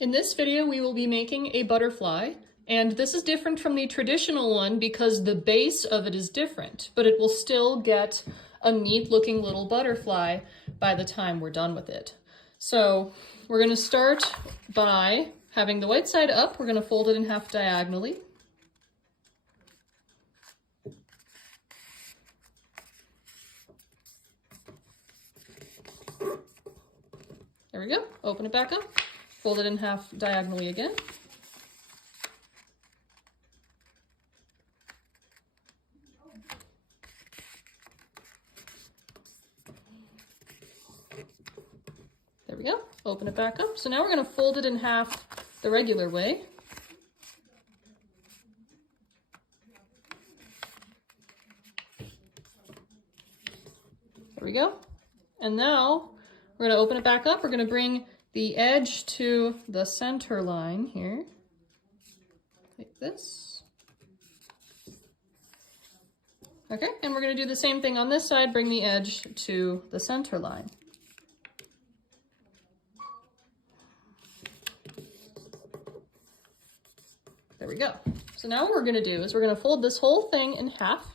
In this video, we will be making a butterfly, and this is different from the traditional one because the base of it is different, but it will still get a neat looking little butterfly by the time we're done with it. So we're going to start by having the white side up. We're going to fold it in half diagonally. There we go. Open it back up. Fold it in half diagonally again. There we go. Open it back up. So now we're going to fold it in half the regular way. There we go. And now we're going to open it back up. We're going to bring the edge to the center line here, like this. Okay, and we're going to do the same thing on this side, bring the edge to the center line. There we go. So now what we're going to do is we're going to fold this whole thing in half.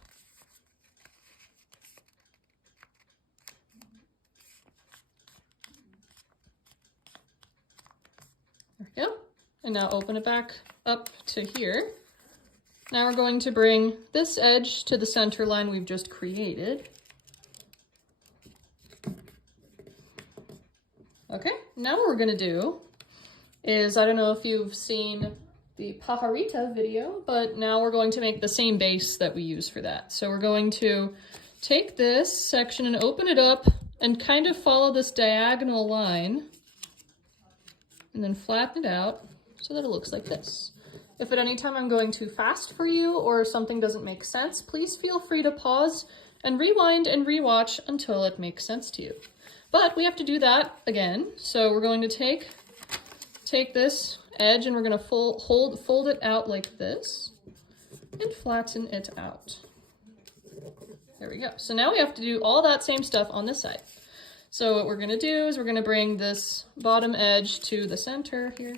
There we go. And now open it back up to here. Now we're going to bring this edge to the center line we've just created. Okay, now what we're going to do is, I don't know if you've seen the Pajarita video, but now we're going to make the same base that we use for that. So we're going to take this section and open it up and kind of follow this diagonal line and then flatten it out so that it looks like this. If at any time I'm going too fast for you or something doesn't make sense, please feel free to pause and rewind and rewatch until it makes sense to you. But we have to do that again. So we're going to take this edge and we're going to fold it out like this and flatten it out. There we go. So now we have to do all that same stuff on this side. So what we're going to do is we're going to bring this bottom edge to the center here.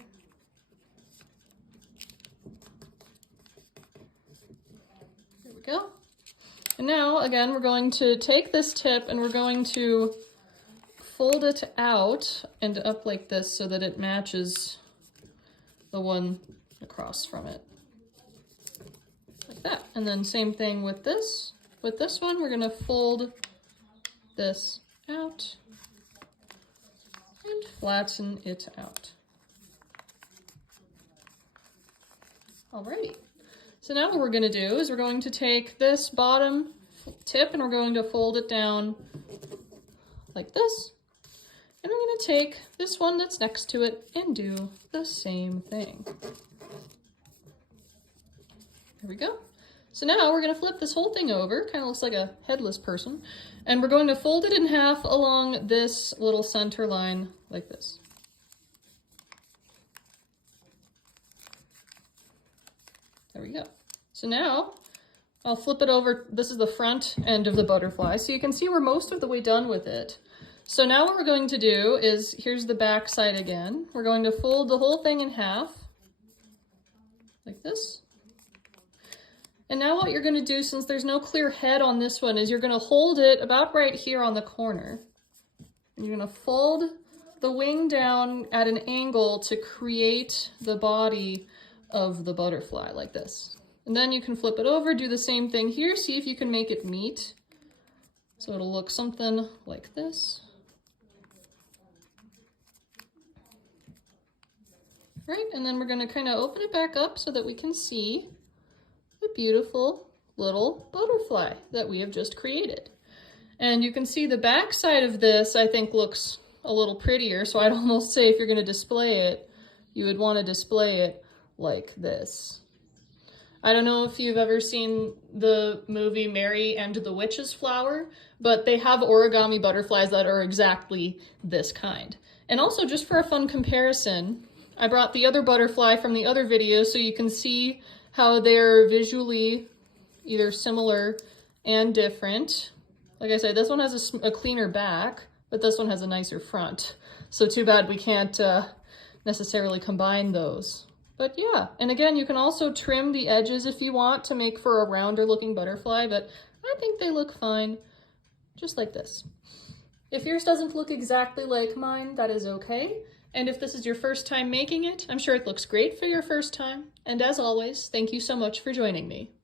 There we go. And now, again, we're going to take this tip and we're going to fold it out and up like this so that it matches the one across from it. Like that. And then same thing with this. With this one, we're going to fold this out and flatten it out. Alrighty. So now what we're going to do is we're going to take this bottom tip and we're going to fold it down like this. And we're going to take this one that's next to it and do the same thing. There we go. So now we're going to flip this whole thing over, kind of looks like a headless person, and we're going to fold it in half along this little center line like this. There we go. So now I'll flip it over. This is the front end of the butterfly, so you can see we're most of the way done with it. So now what we're going to do is, here's the back side again. We're going to fold the whole thing in half, like this. And now what you're going to do, since there's no clear head on this one, is you're going to hold it about right here on the corner. And you're going to fold the wing down at an angle to create the body of the butterfly, like this. And then you can flip it over, do the same thing here, see if you can make it meet. So it'll look something like this. Right, and then we're going to kind of open it back up so that we can see the beautiful little butterfly that we have just created. And you can see the back side of this, I think, looks a little prettier. So I'd almost say if you're going to display it, you would want to display it like this. I don't know if you've ever seen the movie Mary and the Witch's Flower, but they have origami butterflies that are exactly this kind. And also, just for a fun comparison, I brought the other butterfly from the other video so you can see how they're visually either similar and different. Like I said, this one has a cleaner back, but this one has a nicer front. So too bad we can't necessarily combine those. But yeah, and again, you can also trim the edges if you want to make for a rounder looking butterfly, but I think they look fine, just like this. If yours doesn't look exactly like mine, that is okay. And if this is your first time making it, I'm sure it looks great for your first time. And as always, thank you so much for joining me.